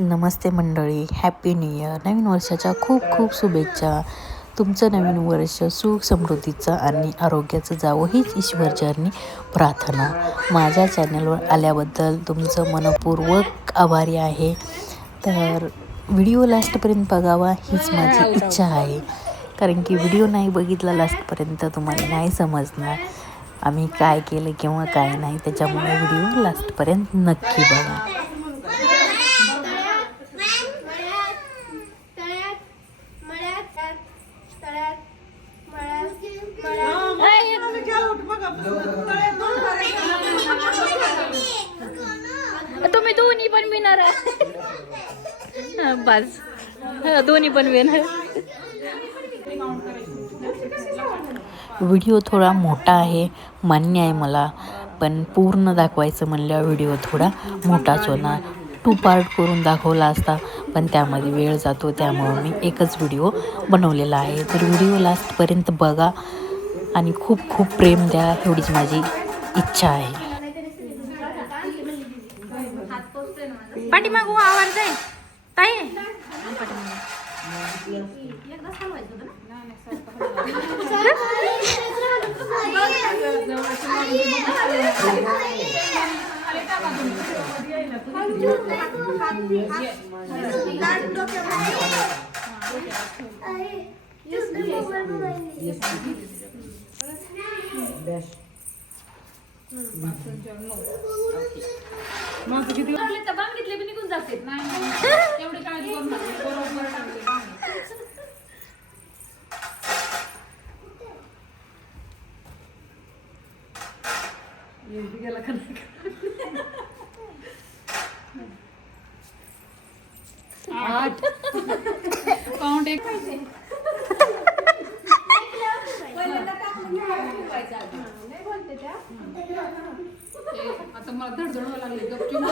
नमस्ते मंडळी, happy new year. नवीन वर्षाच्या खूप खूप शुभेच्छा. तुमचं नवीन वर्ष सुख समृद्धीचं आणि आरोग्याचं जावं हीच ईश्वरचरणी प्रार्थना. माझ्या चॅनलवर आल्याबद्दल तुमचं मनपूर्वक आभारी आहे. तर व्हिडिओ लास्टपर्यंत बघावा हीच माझी इच्छा आहे, कारण की व्हिडिओ नाही बघितला लास्टपर्यंत तुम्हाला नाही समजणार आम्ही काय केलं किंवा काय नाही. त्याच्यामुळे व्हिडिओ लास्टपर्यंत नक्की बघा. तुम्ही दोन्ही पण विणार बस दोन्ही पण विणार. व्हिडिओ थोडा मोठा आहे, मान्य आहे मला, पण पूर्ण दाखवायचं म्हणल्यावर व्हिडिओ थोडा मोठाच होणार. 2 पार्ट करून दाखवला असता, पण त्यामध्ये वेळ जातो, त्यामुळे मी एकच व्हिडिओ बनवलेला आहे. तर व्हिडिओ लास्टपर्यंत बघा आणि खूप खूप प्रेम द्या, एवढीच माझी इच्छा आहे. पाठीमागू आवाज आहे ताई. बांगितले निघून जाते. एवढी काळजी करून बरोबर गेला का आठ काउंट एक आता मला धडधड लागले गपचूप.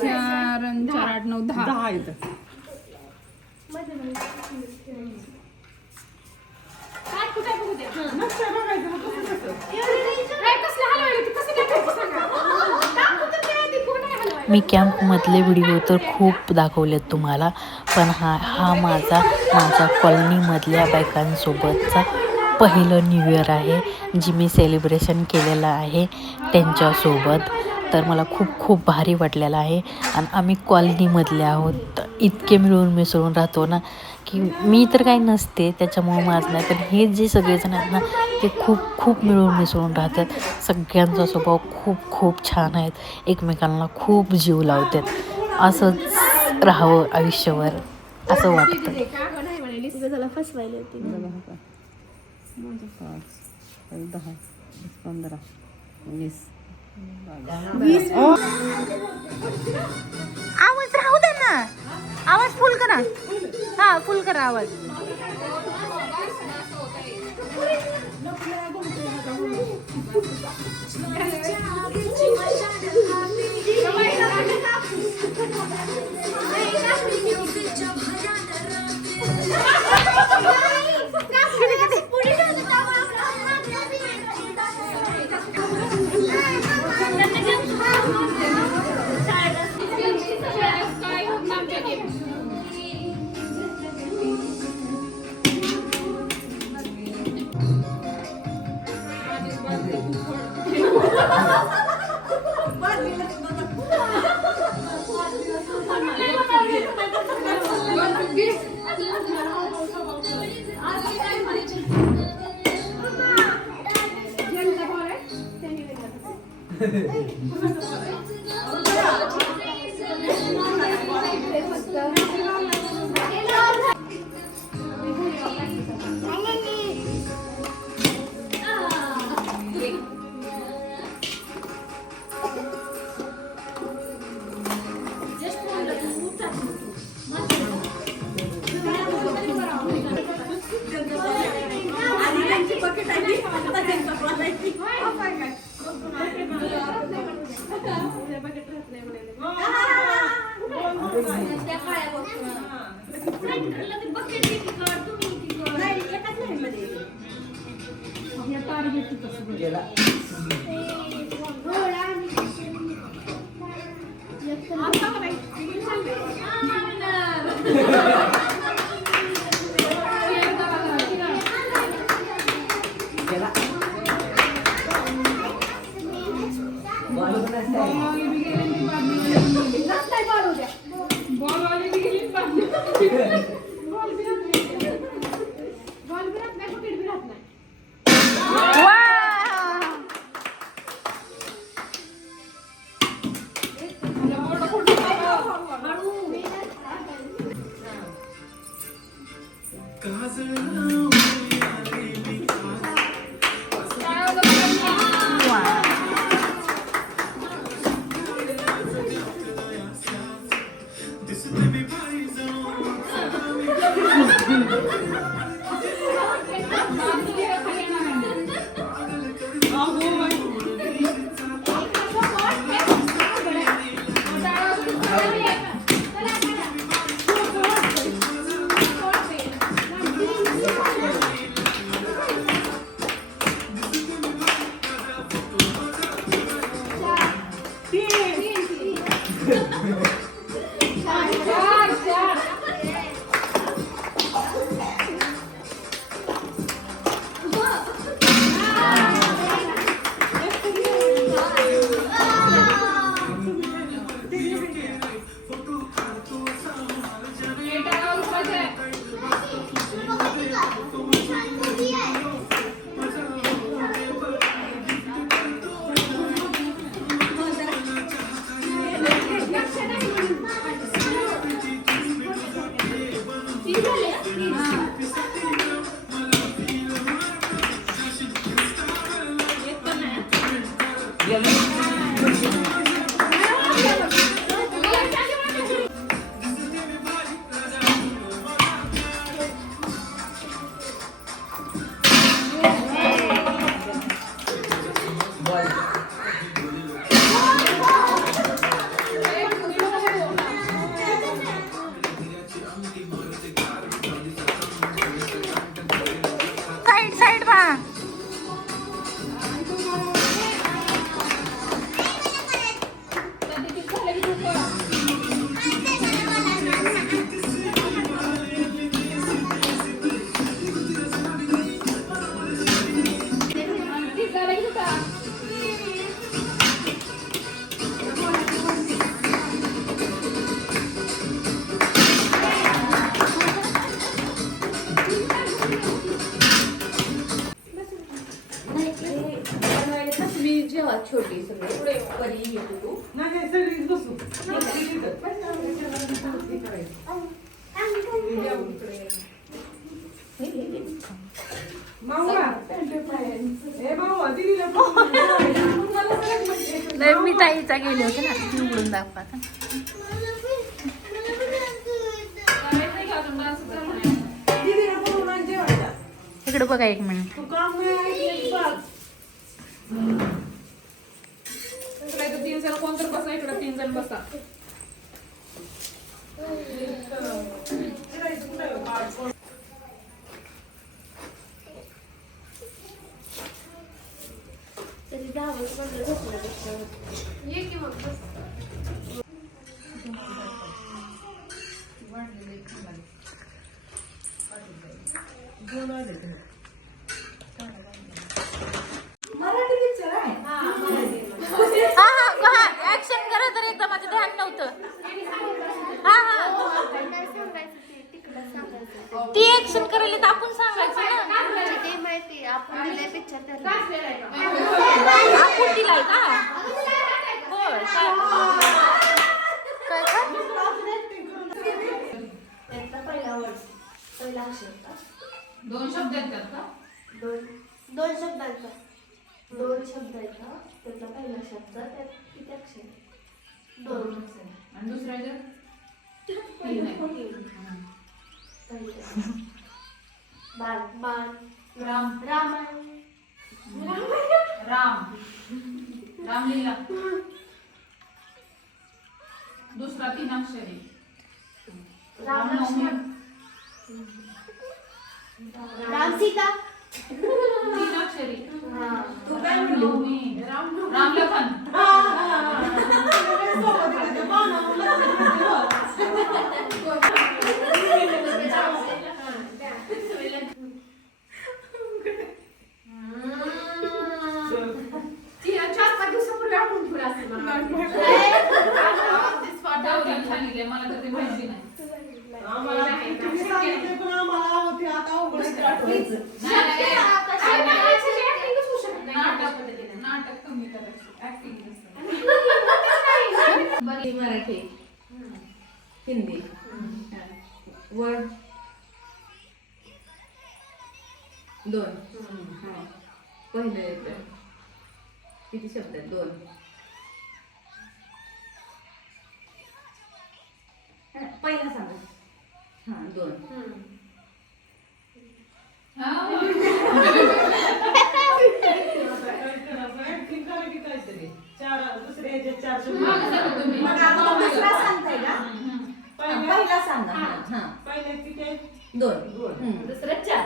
चार 8 9 10 येतं. मी कॅम्पमधले व्हिडिओ तर खूप दाखवलेत तुम्हाला, पण हा माझ्या कॉलनीमधल्या बायकांसोबतचा पहिलं न्यू इयर आहे, जी मी सेलिब्रेशन केलेलं आहे त्यांच्यासोबत. तर मला खूप खूप भारी वाटलेलं आहे. आणि आम्ही कॉलनीमधले आहोत, इतके मिळून मिसळून राहतो ना, की मी तर काही नसते त्याच्यामुळं माझं नाही, पण हे जे सगळेजण आहेत ना, ते खूप खूप मिळून मिसळून राहतात. सगळ्यांचा स्वभाव खूप खूप छान आहेत, एकमेकांना खूप जीव लावतात. असंच राहावं आयुष्यभर असं वाटतं. 10 15 20 आवाज राहू दे ना, आवाज फुल करा. हा फुल करा आवाज. साईड साईड बा. छोटी सगळी परी येतो तू नाही सगळीच बसू मी ताईचा गेले होते ना निवडून दाखवा. इकडे बघा एक मिनिट. तीन जण कोण तर बसा इकडे 3 जण बसा. मराठी पिक्चर आहे. ऍक्शन करा तर एकदा माझं ध्यान नव्हतं. हा हा ती ऍक्शन करायला तर आपण सांगायचं ना. आपण दिलाय का? होय काय दोन शब्द येतात का? दोन शब्द आहेत का? त्यातला पहिला शब्द त्यात किती अक्षर? 2 आणि दुसरा बाण राम लीला. दुसरा 3 अक्षरी. राम लक्ष्मण राम सीता. तीन अक्षरी. तू काय म्हणली? राम लखन. ती 4-5 दिवसापूर्वी आठवून ठेवलं असेल मला. सांगितले मला तर ते माहिती नाही. नाटक कमी करायचं ऍक्टिंग मराठी हिंदी वर्ड 2 पहिलं येतं किती शब्द आहेत 2 पहिला सांगा 2 पहिला सांगा. दोन. दुसऱ्या 4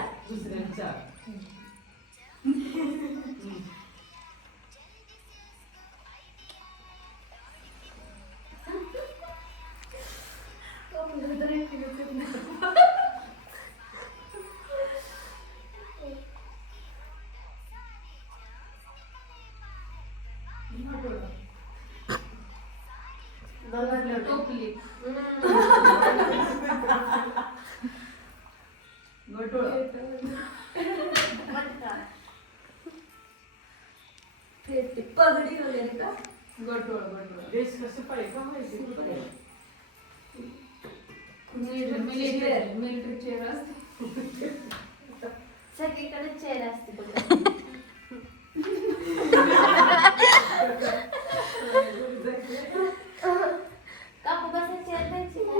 टोपली गटोळ पगडी वगैरे का? गटोळ देश कसं पाहिजे माहिती मिलिटरी चेअर असते. सगळीकडे चेअर असते बघा. काकू बसा चेअर द्यायची का?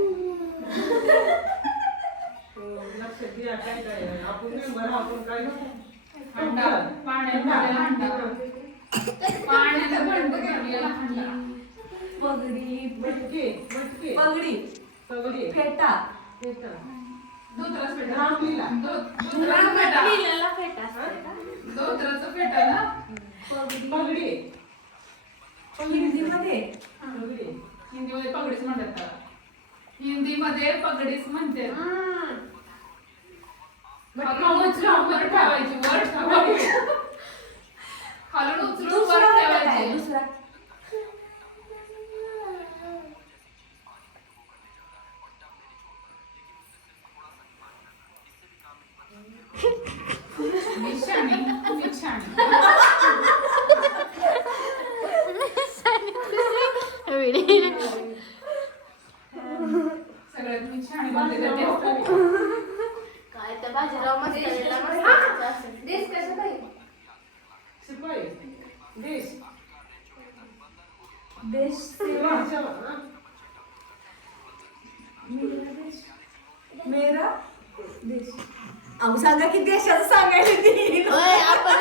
लक्षात द्या काय काय आपण आपण काय हंडा पाण्यात भरलेला हंडा पाण्यात भरलेला हंडा पगडी मटके पगडी फेटा धोत्राचा फेटा रामलीला धोत्राचा फेटा लिहिलेला फेटा असते का? धोत्राचा फेटा ना पगडी हिंदीमध्ये हिंदीमध्ये पगडीच म्हणतात त्याला. हिंदीमध्ये पगडीच म्हणते. खालून उचलून वर ठेवायची खालून उचलून वर ठेवायची. दुसरा मिशाणी सगळ्यात मिशाणी म्हणते का ते? काय त्या बाजीराव मस्तानीला मस्त असेल. देश कशात आहे? शिपाई देश मेरा देश अहो सांगा की देशाचं सांगायला ती होय, आपण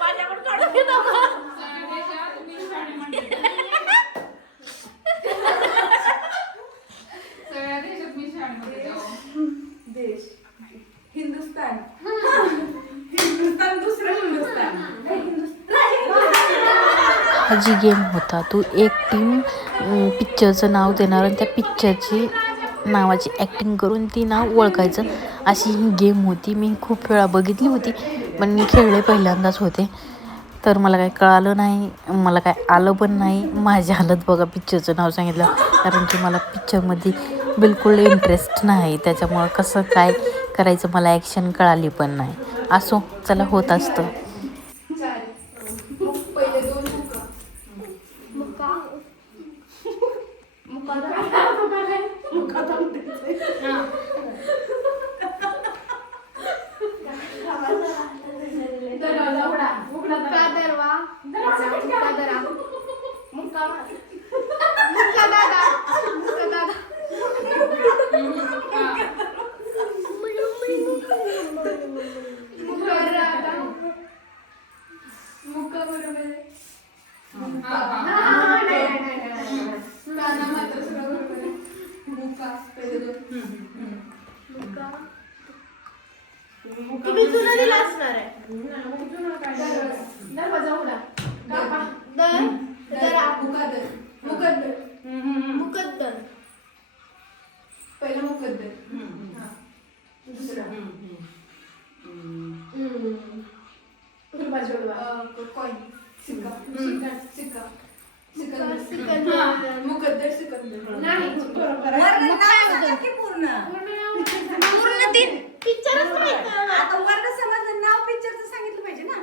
माझ्याकडे काढून घेतो का? सगळ्या देशात मिशाणी म्हणते. सगळ्या देशात मिशाणी म्हणते. देश हिंदुस्तान दुसरं हिंदुस्तान हा जी गेम होता तो एक टीम पिक्चरचं नाव देणार आणि त्या पिक्चरची नावाची ॲक्टिंग करून ती नाव ओळखायचं अशी ही गेम होती. मी खूप वेळा बघितली होती पण मी खेळले पहिल्यांदाच होते तर मला काही कळालं नाही, मला काय आलं पण नाही. माझी हालत बघा पिक्चरचं नाव सांगितलं कारण की मला पिक्चरमध्ये बिलकुल इंटरेस्ट नाही, त्याच्यामुळं कसं काय करायचं मला ॲक्शन कळाली पण नाही. असो चला होत असतं. पहिले 2 मुका मुका दरवाजा उघडा मुका दरवा मुका दरा मुका मुका दादा मुका राधा मुका बरोबर आहे. मात्र सगळं बरोबर आहे. मुका पहिले दोन. तुम्ही जुनं दिलं असणार आहे. दरवाजा उघडा. मुकद्दर. मुकद्दर. मुकद्दर. पहिलं मुकद्दर. हा. दुसरा कॉइन. सिक्का. सिक्का. सिकंदर. मुकद्दर सिकंदर. नाही बरोबर आहे. पूर्ण तीन पिक्चरच माहिती आहे. आता वर्ण समजलं नाव पिक्चरचं सांगितलं पाहिजे ना.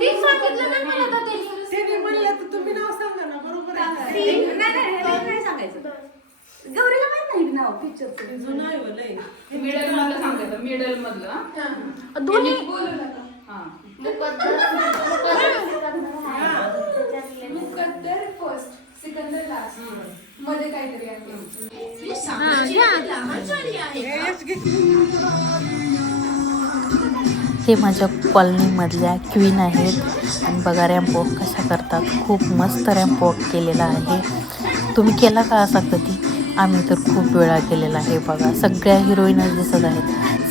ती सांगितलं नाही मला तर त्यांनी. ते म्हणलं तर तुम्ही नाव सांगा ना, बरोबर आहे. नाही सांगायचं. गौरीला माहित नाही नाव पिक्चरचं. जुनं आहे हो लय. मिडल मधलं सांगायचं, मिडल मधलं दोन्ही बोलू नका. हा. मुकद्दर फर्स्ट, सिकंदर लास्ट. मध्ये काहीतरी आहे. हे माझ्या कॉलनीमधल्या क्वीन आहेत आणि बघा रॅम्प वॉक कसा करतात. खूप मस्त रॅम्प वॉक केलेला आहे. तुम्ही केला का असा कधी? आम्ही तर खूप वेळा केलेला आहे. बघा सगळ्या हिरोईनच दिसत आहेत,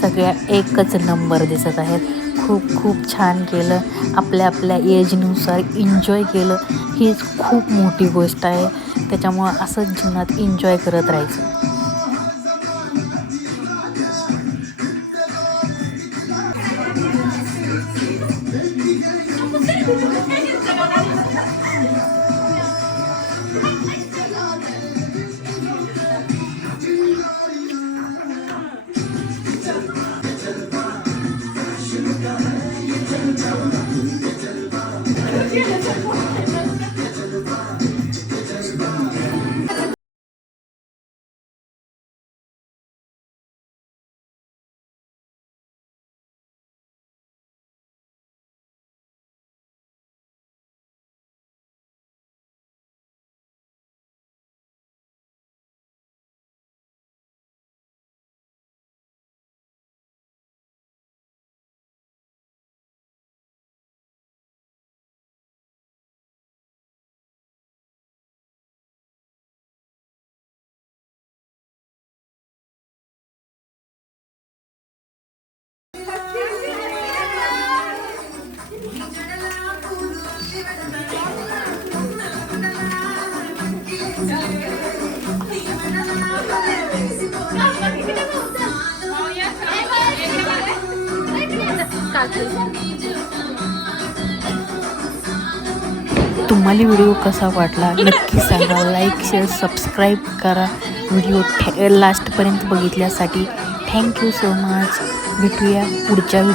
सगळ्या एकच नंबर दिसत आहेत. खूप खूप छान केलं, आपल्या आपल्या एजनुसार एन्जॉय केलं. हीच खूप मोठी गोष्ट आहे. त्याच्यामुळं असंच जीवनात एन्जॉय करत राहायचं. तुम्हाला व्हिडिओ कसा वाटला नक्की सांगा. लाईक शेअर सबस्क्राईब करा. व्हिडिओ लास्टपर्यंत बघितल्यासाठी थँक्यू सो मच. भेटूया पुढच्या व्हिडिओ.